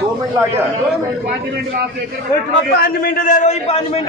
دو منٹ لا گیا پانچ منٹ دے پانچ منٹ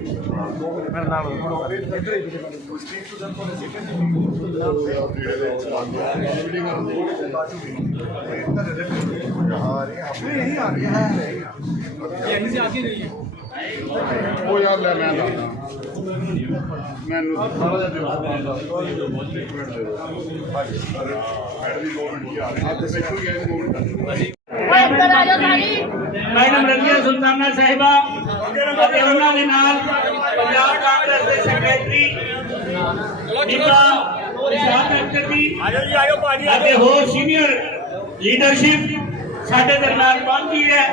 5 ਮਿੰਟ ਆਏਗਾ ਆਏਗਾ ਆਏਗਾ ਭਾਈ ਸਾਹਮਣੇ ਬਹਿ ਜਾਓ ਜੀ ਉਹ ਯਾਰ ਲੈ ਮੈਂ ਦੱਸਦਾ। ਮੈਨੂੰ ਥੋੜਾ ਜਿਹਾ ਜਵਾਬ ਆਉਂਦਾ ਇੱਕ ਮਿੰਟ ਦੇ ਦਿਓ ਮੈਡਮ ਦੀ ਗਵਰਨਮੈਂਟ ਕੀ ਆ ਰਹੀ ਹੈ ਤੇ ਗਵਰਨਮੈਂਟ ਇੱਧਰ ਆ? ਜਾਓ ਸਾਰੀ ਮੈਡਮ ਰੰਗੀਆ ਸੁਲਤਾਨਾ ਸਾਹਿਬਾ। ਅਤੇ ਉਹਨਾਂ ਦੇ ਨਾਲ ਪੰਜਾਬ ਕਾਂਗਰਸ ਦੇ ਸੈਕਟਰੀ ਬੀਬਾ ਨਿਸ਼ਾਨ ਅਖਤਰ ਜੀ ਆਜੋ ਜੀ ਆਜੋ ਭਾਜੀ ਅਤੇ ਹੋਰ ਸੀਨੀਅਰ ਲੀਡਰਸ਼ਿਪ ਸਾਡੇ ਦਰਮਿਆਨ ਪਹੁੰਚੀ ਹੈ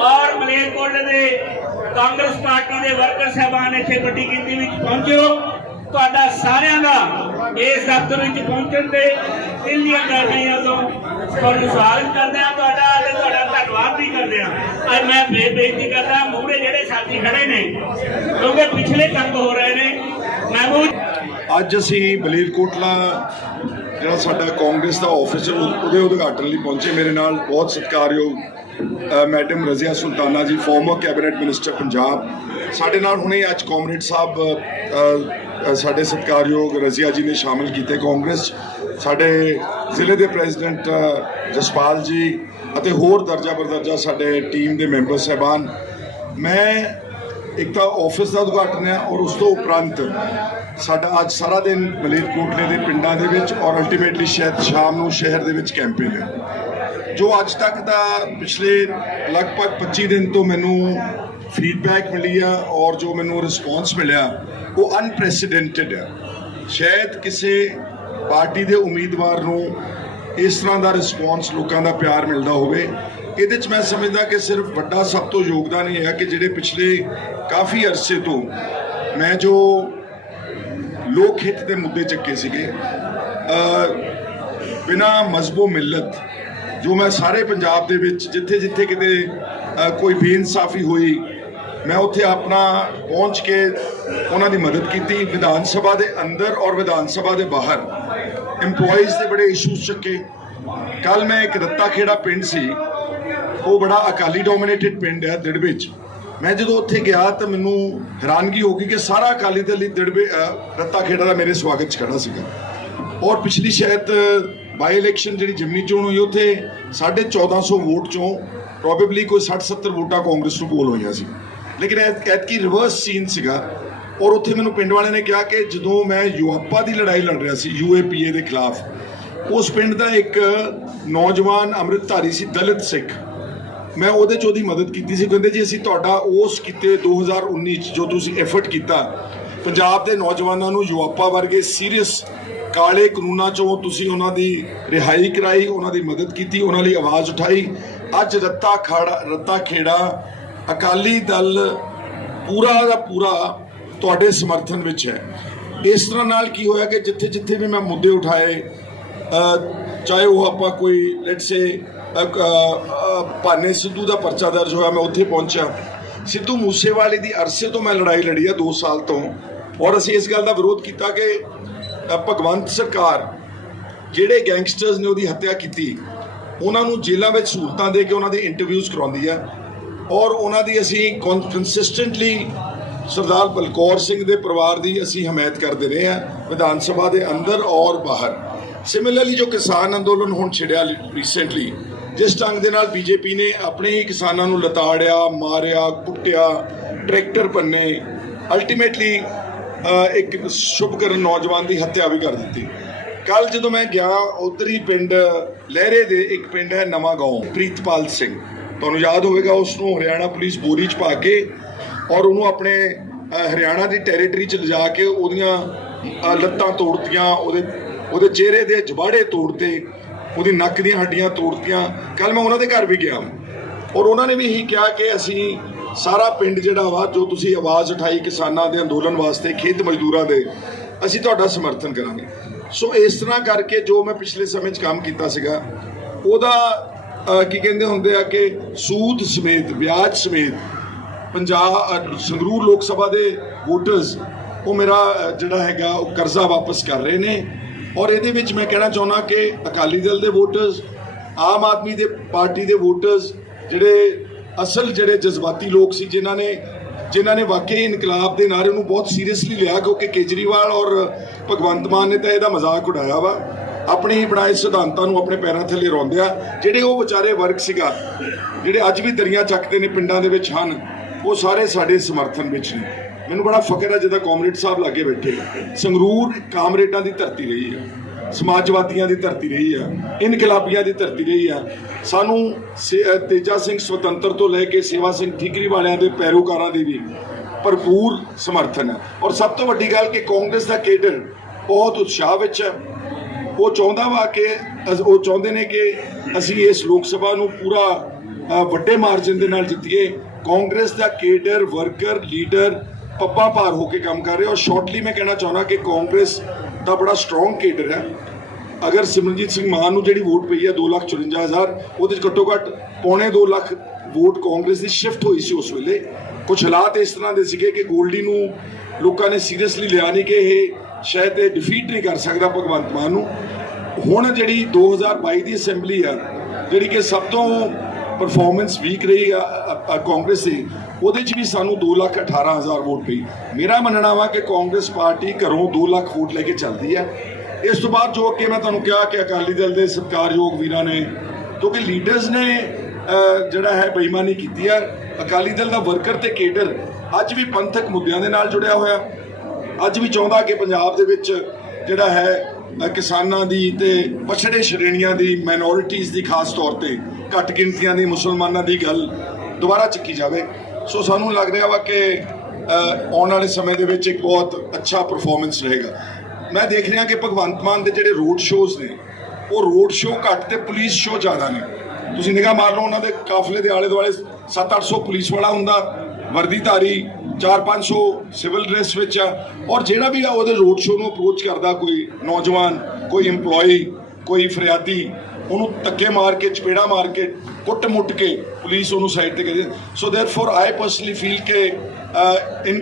ਔਰ ਮਲੇਰਕੋਟਲੇ ਦੇ ਕਾਂਗਰਸ ਪਾਰਟੀ ਦੇ ਵਰਕਰ ਸਹਿਬਾਨ ਇੱਥੇ ਵੱਡੀ ਗਿਣਤੀ ਵਿੱਚ ਪਹੁੰਚਿਓ ਤੁਹਾਡਾ ਸਾਰਿਆਂ ਦਾ ਇਸ ਦਫ਼ਤਰ ਵਿੱਚ ਪਹੁੰਚਣ ਦੇ ਦਿਲ ਦੀਆਂ ਗਹਿਰਾਈਆਂ ਤੋਂ ਤੁਹਾਨੂੰ ਸਵਾਗਤ ਕਰਦੇ ਅਤੇ ਤੁਹਾਡਾ ਧੰਨਵਾਦ ਵੀ ਕਰਦੇ ਹਾਂ ਅੱਜ ਮੈਂ ਬੇਨਤੀ ਕਰਦਾ ਮੂਹਰੇ ਜਿਹੜੇ ਸਾਥੀ ਖੜੇ ਨੇ, ਕਿਉਂਕਿ ਪਿਛਲੇ ਤੰਗ ਹੋ ਰਹੇ ਨੇ। ਮਹਿਬੂਬ ਅੱਜ ਅਸੀਂ ਬਲੀਰਕੋਟਲਾ, ਜਿਹੜਾ ਸਾਡਾ ਕਾਂਗਰਸ ਦਾ ਆਫਿਸ ਉਹਦੇ ਉਦਘਾਟਨ ਲਈ ਪਹੁੰਚੇ। ਮੇਰੇ ਨਾਲ ਬਹੁਤ ਸਤਿਕਾਰਯੋਗ ਮੈਡਮ ਰਜ਼ੀਆ ਸੁਲਤਾਨਾ ਜੀ ਫਾਰਮਰ ਕੈਬਨਿਟ ਮਿਨਿਸਟਰ ਪੰਜਾਬ। ਸਾਡੇ ਨਾਲ ਹੁਣੇ ਅੱਜ ਕਾਮਰੇਡ ਸਾਹਿਬ ਸਾਡੇ ਸਤਿਕਾਰਯੋਗ ਰਜ਼ੀਆ ਜੀ ਨੇ ਸ਼ਾਮਿਲ ਕੀਤੇ ਕਾਂਗਰਸ। ਸਾਡੇ ਜ਼ਿਲ੍ਹੇ ਦੇ ਪ੍ਰੈਜ਼ੀਡੈਂਟ ਜਸਪਾਲ ਜੀ ਅਤੇ ਹੋਰ ਦਰਜਾ ਬਰਦਰਜਾ ਸਾਡੇ ਟੀਮ ਦੇ ਮੈਂਬਰ ਸਹਿਬਾਨ। ਮੈਂ ਇੱਕ ਤਾਂ ਆਫਿਸ ਦਾ ਉਦਘਾਟਨ ਹੈ ਔਰ ਉਸ ਤੋਂ ਉਪਰੰਤ ਸਾਡਾ ਅੱਜ ਸਾਰਾ ਦਿਨ ਮਲੇਰਕੋਟਲੇ ਦੇ ਪਿੰਡਾਂ ਦੇ ਵਿੱਚ ਔਰ ਅਲਟੀਮੇਟਲੀ ਸ਼ਾਇਦ ਸ਼ਾਮ ਨੂੰ ਸ਼ਹਿਰ ਦੇ ਵਿੱਚ ਕੈਂਪੇਨ ਹੈ। ਜੋ ਅੱਜ ਤੱਕ ਦਾ ਪਿਛਲੇ ਲਗਭਗ 25 ਦਿਨ ਤੋਂ ਮੈਨੂੰ ਫੀਡਬੈਕ ਮਿਲੀ ਆ ਔਰ ਜੋ ਮੈਨੂੰ ਰਿਸਪੌਂਸ ਮਿਲਿਆ ਉਹ ਅਨਪ੍ਰੈਸੀਡੈਂਟਡ ਹੈ। ਸ਼ਾਇਦ ਕਿਸੇ ਪਾਰਟੀ ਦੇ ਉਮੀਦਵਾਰ ਨੂੰ ਇਸ ਤਰ੍ਹਾਂ ਦਾ ਰਿਸਪੌਂਸ ਲੋਕਾਂ ਦਾ ਪਿਆਰ ਮਿਲਦਾ ਹੋਵੇ, ਇਹਦੇ ਚ ਮੈਂ ਸਮਝਦਾ ਕਿ ਸਿਰਫ ਵੱਡਾ ਸਭ ਤੋਂ ਯੋਗਦਾਨ ਇਹ ਹੈ ਕਿ ਜਿਹੜੇ ਪਿਛਲੇ ਕਾਫੀ ਅਰਸੇ ਤੋਂ ਮੈਂ ਜੋ ਲੋਕ ਹਿੱਤ ਦੇ ਮੁੱਦੇ ਚੱਕੇ ਸੀਗੇ ਬਿਨਾ ਮਜ਼ਬੋ ਮਿਲਤ, ਜੋ ਮੈਂ ਸਾਰੇ ਪੰਜਾਬ ਦੇ ਵਿੱਚ ਜਿੱਥੇ ਜਿੱਥੇ ਕਿਤੇ ਕੋਈ ਬੇਇਨਸਾਫੀ ਹੋਈ ਮੈਂ ਉੱਥੇ ਆਪਣਾ ਪਹੁੰਚ ਕੇ ਉਹਨਾਂ ਦੀ ਮਦਦ ਕੀਤੀ, ਵਿਧਾਨ ਸਭਾ ਦੇ ਅੰਦਰ ਔਰ ਵਿਧਾਨ ਸਭਾ ਦੇ ਬਾਹਰ। EMPLOYEES ਦੇ ਬੜੇ ਇਸ਼ੂਜ਼ ਚੱਕੇ। ਕੱਲ ਮੈਂ ਇੱਕ ਰੱਤਾ ਖੇੜਾ ਪਿੰਡ ਸੀ। ਉਹ ਬੜਾ ਅਕਾਲੀ ਡੋਮੀਨੇਟਡ ਪਿੰਡ ਹੈ ਦਿੜਬੇ 'ਚ। ਮੈਂ ਜਦੋਂ ਉੱਥੇ ਗਿਆ ਤਾਂ ਮੈਨੂੰ ਹੈਰਾਨਗੀ ਹੋ ਗਈ ਕਿ ਸਾਰਾ ਅਕਾਲੀ ਦਲ ਹੀ ਦਿੜਬੇ ਰੱਤਾ ਖੇੜਾ ਦਾ ਮੇਰੇ ਸਵਾਗਤ 'ਚ ਖੜਾ ਸੀਗਾ। ਔਰ ਪਿਛਲੀ ਸ਼ਾਇਦ ਬਾਈ ਇਲੈਕਸ਼ਨ ਜਿਹੜੀ ਜਿਮਨੀ ਚੋਣ ਹੋਈ, ਉੱਥੇ 1450 ਵੋਟ ਚੋਂ ਪ੍ਰੋਬੇਬਲੀ ਕੋਈ 60 70 ਵੋਟਾਂ ਕਾਂਗਰਸ ਨੂੰ ਕੋਲ ਹੋਈਆਂ ਸੀ। ਲੇਕਿਨ ਐਤ, ਐਤਕੀ ਰਿਵਰਸ ਸੀਨ ਸੀਗਾ ਔਰ ਉੱਥੇ ਮੈਨੂੰ ਪਿੰਡ ਵਾਲਿਆਂ ਨੇ ਕਿਹਾ ਕਿ ਜਦੋਂ ਮੈਂ ਯੂਆਪਾ ਦੀ ਲੜਾਈ ਲੜ ਰਿਹਾ ਸੀ ਯੂਏਪੀਏ ਦੇ ਖਿਲਾਫ, ਉਸ ਪਿੰਡ ਦਾ ਇੱਕ ਨੌਜਵਾਨ ਅੰਮ੍ਰਿਤਧਾਰੀ ਸੀ, ਦਲਿਤ ਸਿੱਖ। ਮੈਂ ਉਹਦੇ ਚ ਉਹਦੀ ਮਦਦ ਕੀਤੀ ਸੀ ਕਹਿੰਦੇ ਜੀ ਅਸੀਂ ਤੁਹਾਡਾ ਉਸ ਕੀਤੇ 2019 ਚ ਜੋ ਤੁਸੀਂ ਐਫਰਟ ਕੀਤਾ, ਪੰਜਾਬ ਦੇ ਨੌਜਵਾਨਾਂ ਨੂੰ ਯੁਵਾਪਾ ਵਰਗੇ ਸੀਰੀਅਸ ਕਾਲੇ ਕਾਨੂੰਨਾਂ ਚੋਂ ਤੁਸੀਂ ਉਹਨਾਂ ਦੀ ਰਿਹਾਈ ਕਰਾਈ, ਉਹਨਾਂ ਦੀ ਮਦਦ ਕੀਤੀ, ਉਹਨਾਂ ਲਈ ਆਵਾਜ਼ ਉਠਾਈ। ਅੱਜ ਰੱਤਾ ਖਾੜਾ, ਰੱਤਾ ਖੇੜਾ ਅਕਾਲੀ ਦਲ ਪੂਰਾ ਦਾ ਪੂਰਾ ਤੁਹਾਡੇ ਸਮਰਥਨ ਵਿੱਚ ਹੈ। ਇਸ ਤਰ੍ਹਾਂ ਨਾਲ ਕੀ ਹੋਇਆ ਕਿ ਜਿੱਥੇ ਜਿੱਥੇ ਵੀ ਮੈਂ ਮੁੱਦੇ ਉਠਾਏ ਚਾਹੇ ਉਹ ਆਪਾਂ ਕੋਈ ਲੈਟਸ ਸੇ ਭਾਨੇ ਸਿੱਧੂ ਦਾ ਪਰਚਾ ਦਰਜ ਹੋਇਆ, ਮੈਂ ਉੱਥੇ ਪਹੁੰਚਿਆ। ਸਿੱਧੂ ਮੂਸੇਵਾਲੇ ਦੀ ਅਰਸੇ ਤੋਂ ਮੈਂ ਲੜਾਈ ਲੜੀ ਆ 2 ਸਾਲ ਤੋਂ। ਔਰ ਅਸੀਂ ਇਸ ਗੱਲ ਦਾ ਵਿਰੋਧ ਕੀਤਾ ਕਿ ਭਗਵੰਤ ਸਰਕਾਰ ਜਿਹੜੇ ਗੈਂਗਸਟਰਸ ਨੇ ਉਹਦੀ ਹੱਤਿਆ ਕੀਤੀ, ਉਹਨਾਂ ਨੂੰ ਜੇਲ੍ਹਾਂ ਵਿੱਚ ਸਹੂਲਤਾਂ ਦੇ ਕੇ ਉਹਨਾਂ ਦੇ ਇੰਟਰਵਿਊਜ਼ ਕਰਾਉਂਦੀ ਆ। ਔਰ ਉਹਨਾਂ ਦੀ ਅਸੀਂ ਕੰਸਿਸਟੈਂਟਲੀ ਸਰਦਾਰ ਬਲਕੌਰ ਸਿੰਘ ਦੇ ਪਰਿਵਾਰ ਦੀ ਅਸੀਂ ਹਮਾਇਤ ਕਰਦੇ ਰਹੇ ਹਾਂ, ਵਿਧਾਨ ਸਭਾ ਦੇ ਅੰਦਰ ਔਰ ਬਾਹਰ। ਸਿਮਿਲਰਲੀ ਜੋ ਕਿਸਾਨ ਅੰਦੋਲਨ ਹੁਣ ਛਿੜਿਆ ਰੀਸੈਂਟਲੀ ਜਿਸ ਢੰਗ ਦੇ ਨਾਲ ਬੀਜੇਪੀ ਨੇ ਆਪਣੇ ਹੀ ਕਿਸਾਨਾਂ ਨੂੰ ਲਤਾੜਿਆ, ਮਾਰਿਆ, ਕੁੱਟਿਆ, ਟਰੈਕਟਰ ਪੰਨੇ ਅਲਟੀਮੇਟਲੀ ਇੱਕ ਸ਼ੁਭਕਰਨ ਨੌਜਵਾਨ ਦੀ ਹੱਤਿਆ ਵੀ ਕਰ ਦਿੱਤੀ। ਕੱਲ ਜਦੋਂ ਮੈਂ ਗਿਆ, ਉਧਰੀ ਪਿੰਡ ਲਹਿਰੇ ਦੇ ਇੱਕ ਪਿੰਡ ਹੈ ਨਵਾਂ ਗਾਉਂ, ਪ੍ਰੀਤਪਾਲ ਸਿੰਘ। ਤੁਹਾਨੂੰ ਯਾਦ ਹੋਵੇਗਾ ਉਸ ਨੂੰ ਹਰਿਆਣਾ ਪੁਲਿਸ ਬੋਰੀ 'ਚ ਪਾ ਕੇ ਔਰ ਉਹਨੂੰ ਆਪਣੇ ਹਰਿਆਣਾ ਦੀ ਟੈਰੀਟਰੀ 'ਚ ਲਿਜਾ ਕੇ ਉਹਦੀਆਂ ਲੱਤਾਂ ਤੋੜਤੀਆਂ, ਉਹਦੇ ਉਹਦੇ ਚਿਹਰੇ ਦੇ ਜਬਾੜੇ ਤੋੜਤੇ, ਉਹਦੀ ਨੱਕ ਦੀਆਂ ਹੱਡੀਆਂ ਤੋੜਤੀਆਂ। ਕੱਲ ਮੈਂ ਉਹਨਾਂ ਦੇ ਘਰ ਵੀ ਗਿਆ ਔਰ ਉਹਨਾਂ ਨੇ ਵੀ ਇਹੀ ਕਿਹਾ ਕਿ ਅਸੀਂ ਸਾਰਾ ਪਿੰਡ ਜਿਹੜਾ ਵਾ, ਜੋ ਤੁਸੀਂ ਆਵਾਜ਼ ਉਠਾਈ ਕਿਸਾਨਾਂ ਦੇ ਅੰਦੋਲਨ ਵਾਸਤੇ, ਖੇਤ ਮਜ਼ਦੂਰਾਂ ਦੇ, ਅਸੀਂ ਤੁਹਾਡਾ ਸਮਰਥਨ ਕਰਾਂਗੇ। ਸੋ ਇਸ ਤਰ੍ਹਾਂ ਕਰਕੇ ਜੋ ਮੈਂ ਪਿਛਲੇ ਸਮੇਂ 'ਚ ਕੰਮ ਕੀਤਾ ਸੀਗਾ, ਉਹਦਾ ਕੀ ਕਹਿੰਦੇ ਹੁੰਦੇ ਆ ਕਿ ਸੂਦ ਸਮੇਤ, ਵਿਆਜ ਸਮੇਤ ਪੰਜਾਬ ਸੰਗਰੂਰ ਲੋਕ ਸਭਾ ਦੇ ਵੋਟਰਸ ਉਹ ਮੇਰਾ ਜਿਹੜਾ ਹੈਗਾ, ਉਹ ਕਰਜ਼ਾ ਵਾਪਸ ਕਰ ਰਹੇ ਨੇ। ਔਰ ਇਹਦੇ ਵਿੱਚ ਮੈਂ ਕਹਿਣਾ ਚਾਹੁੰਦਾ ਕਿ ਅਕਾਲੀ ਦਲ ਦੇ ਵੋਟਰਸ ਆਮ ਆਦਮੀ ਦੇ ਪਾਰਟੀ ਦੇ ਵੋਟਰਸ ਜਿਹੜੇ ਅਸਲ ਜਿਹੜੇ ਜਜ਼ਬਾਤੀ ਲੋਕ ਸੀ ਜਿਨ੍ਹਾਂ ਨੇ ਜਿਨ੍ਹਾਂ ਨੇ ਵਾਕਈ ਇਨਕਲਾਬ ਦੇ ਨਾਰੇ ਨੂੰ ਬਹੁਤ ਸੀਰੀਅਸਲੀ ਲਿਆ, ਕਿਉਂਕਿ ਕੇਜਰੀਵਾਲ ਔਰ ਭਗਵੰਤ ਮਾਨ ਨੇ ਤਾਂ ਇਹਦਾ ਮਜ਼ਾਕ ਉਡਾਇਆ ਵਾ। ਆਪਣੀ ਬਣਾਏ ਸਿਧਾਂਤਾਂ ਨੂੰ ਆਪਣੇ ਪੈਰਾਂ ਥੱਲੇ ਰੋਂਦੇ ਆ। ਜਿਹੜੇ ਉਹ ਵਿਚਾਰੇ ਵਰਗ ਸੀਗਾ, ਜਿਹੜੇ ਅੱਜ ਵੀ ਦਰੀਆਂ ਚੱਕਦੇ ਨੇ ਪਿੰਡਾਂ ਦੇ ਵਿੱਚ ਹਨ, ਉਹ ਸਾਰੇ ਸਾਡੇ ਸਮਰਥਨ ਵਿੱਚ ਨੇ। ਮੈਨੂੰ ਬੜਾ ਫਖਰ ਹੈ ਜਿਹਦਾ ਕਾਮਰੇਡ ਸਾਹਿਬ ਲਾਗੇ ਬੈਠੇ ਸੰਗਰੂਰ ਕਾਮਰੇਡਾਂ ਦੀ ਧਰਤੀ ਰਹੀ ਹੈ ਸਮਾਜਵਾਦੀਆਂ ਦੀ ਧਰਤੀ ਰਹੀ ਆ, ਇਨਕਲਾਬੀਆਂ ਦੀ ਧਰਤੀ ਰਹੀ ਆ। ਸਾਨੂੰ ਸੇ- ਤੇਜਾ ਸਿੰਘ ਸੁਤੰਤਰ ਤੋਂ ਲੈ ਕੇ ਸੇਵਾ ਸਿੰਘ ਠੀਕਰੀ ਵਾਲਿਆਂ ਦੇ ਪੈਰੋਕਾਰਾਂ ਦੀ ਵੀ ਭਰਪੂਰ ਸਮਰਥਨ ਹੈ ਔਰ ਸਭ ਤੋਂ ਵੱਡੀ ਗੱਲ ਕਿ ਕਾਂਗਰਸ ਦਾ ਕੇਡਰ ਬਹੁਤ ਉਤਸ਼ਾਹ ਵਿੱਚ ਹੈ ਉਹ ਚਾਹੁੰਦਾ ਵਾ ਕਿ ਉਹ ਚਾਹੁੰਦੇ ਨੇ ਕਿ ਅਸੀਂ ਇਸ ਲੋਕ ਸਭਾ ਨੂੰ ਪੂਰਾ ਵੱਡੇ ਮਾਰਜਨ ਦੇ ਨਾਲ ਜਿੱਤੀਏ। ਕਾਂਗਰਸ ਦਾ ਕੇਡਰ ਵਰਕਰ ਲੀਡਰ ਪੱਪਾ ਭਾਰ ਹੋ ਕੇ ਕੰਮ ਕਰ ਰਿਹਾ। ਔਰ ਸ਼ਾਰਟਲੀ ਮੈਂ ਕਹਿਣਾ ਚਾਹੁੰਦਾ ਕਿ ਕਾਂਗਰਸ ਦਾ ਬੜਾ ਸਟਰੋਂਗ ਕੇਡਰ ਹੈ। ਅਗਰ ਸਿਮਰਨਜੀਤ ਸਿੰਘ ਮਾਨ ਨੂੰ ਜਿਹੜੀ ਵੋਟ ਪਈ ਹੈ 254000 ਉਹਦੇ ਚ ਘੱਟੋ ਘੱਟ ਪੌਣੇ 2 ਲੱਖ ਵੋਟ ਕਾਂਗਰਸ ਦੀ ਸ਼ਿਫਟ ਹੋਈ ਸੀ ਉਸ ਵੇਲੇ। ਕੁਝ ਹਾਲਾਤ ਇਸ ਤਰ੍ਹਾਂ ਦੇ ਸੀਗੇ ਕਿ ਗੋਲਡੀ ਨੂੰ ਲੋਕਾਂ ਨੇ ਸੀਰੀਅਸਲੀ ਲਿਆ ਨਹੀਂ ਕਿ ਇਹ ਸ਼ਾਇਦ ਇਹ ਡਿਫੀਟ ਨਹੀਂ ਕਰ ਸਕਦਾ ਭਗਵੰਤ ਮਾਨ ਨੂੰ। ਹੁਣ ਜਿਹੜੀ 2022 ਦੀ ਅਸੈਂਬਲੀ ਆ, ਜਿਹੜੀ ਕਿ ਸਭ ਤੋਂ ਪਰਫਾਰਮੈਂਸ ਵੀਕ ਰਹੀ ਆ ਕਾਂਗਰਸ ਦੀ, ਉਹਦੇ 'ਚ ਵੀ ਸਾਨੂੰ 2 ਲੱਖ 18 ਹਜ਼ਾਰ ਵੋਟ ਪਈ। ਮੇਰਾ ਮੰਨਣਾ ਵਾ ਕਿ ਕਾਂਗਰਸ ਪਾਰਟੀ ਘਰੋਂ 2 ਲੱਖ ਵੋਟ ਲੈ ਕੇ ਚੱਲਦੀ ਹੈ ਇਸ ਤੋਂ ਬਾਅਦ ਜੋ ਕਿ ਮੈਂ ਤੁਹਾਨੂੰ ਕਿਹਾ ਕਿ ਅਕਾਲੀ ਦਲ ਦੇ ਸਤਿਕਾਰਯੋਗ ਵੀਰਾਂ ਨੇ, ਕਿਉਂਕਿ ਲੀਡਰਸ ਨੇ ਜਿਹੜਾ ਹੈ ਬੇਈਮਾਨੀ ਕੀਤੀ ਹੈ ਅਕਾਲੀ ਦਲ ਦਾ ਵਰਕਰ ਤੇ ਕੇਡਰ ਅੱਜ ਵੀ ਪੰਥਕ ਮੁੱਦਿਆਂ ਦੇ ਨਾਲ ਜੁੜਿਆ ਹੋਇਆ। ਅੱਜ ਵੀ ਚਾਹੁੰਦਾ ਕਿ ਪੰਜਾਬ ਦੇ ਵਿੱਚ ਜਿਹੜਾ ਹੈ ਕਿਸਾਨਾਂ ਦੀ ਤੇ ਪਛੜੇ ਸ਼੍ਰੇਣੀਆਂ ਦੀ ਮਾਈਨੋਰਿਟੀਜ਼ ਦੀ ਖਾਸ ਤੌਰ ਤੇ ਘੱਟ ਗਿਣਤੀਆਂ ਦੀ ਮੁਸਲਮਾਨਾਂ ਦੀ ਗੱਲ ਦੁਬਾਰਾ ਚੱਕੀ ਜਾਵੇ। ਸੋ ਸਾਨੂੰ ਲੱਗ ਰਿਹਾ ਵਾ ਕਿ ਆਉਣ ਵਾਲੇ ਸਮੇਂ ਦੇ ਵਿੱਚ ਇੱਕ ਬਹੁਤ ਅੱਛਾ ਪਰਫਾਰਮੈਂਸ ਰਹੇਗਾ। ਮੈਂ ਦੇਖ ਰਿਹਾ ਕਿ ਭਗਵੰਤ ਮਾਨ ਦੇ ਜਿਹੜੇ ਰੋਡ ਸ਼ੋਜ਼ ਨੇ, ਉਹ ਰੋਡ ਸ਼ੋਅ ਘੱਟ ਤੇ ਪੁਲਿਸ ਸ਼ੋਅ ਜ਼ਿਆਦਾ ਨੇ। ਤੁਸੀਂ ਨਿਗਾਹ ਮਾਰ ਲਓ, ਉਹਨਾਂ ਦੇ ਕਾਫਲੇ ਦੇ ਆਲੇ ਦੁਆਲੇ 7-800 ਪੁਲਿਸ ਵਾਲਾ ਹੁੰਦਾ, ਵਰਦੀਧਾਰੀ 4-500 ਸਿਵਲ ਡਰੈਸ ਵਿੱਚ ਆ ਔਰ ਜਿਹੜਾ ਵੀ ਆ ਉਹਦੇ ਰੋਡ ਸ਼ੋਅ ਨੂੰ ਅਪਰੋਚ ਕਰਦਾ ਕੋਈ ਨੌਜਵਾਨ ਕੋਈ EMPLOYE ਕੋਈ ਫਰਿਆਦੀ ਉਹਨੂੰ ਧੱਕੇ ਮਾਰ ਕੇ ਚਪੇੜਾ ਮਾਰ ਕੇ ਕੁੱਟ ਮੁੱਟ ਕੇ ਪੁਲਿਸ ਉਹਨੂੰ ਸਾਈਡ ਤੇ ਕਹਿੰਦੀ so therefore I personally feel ਕਿ ਇਨ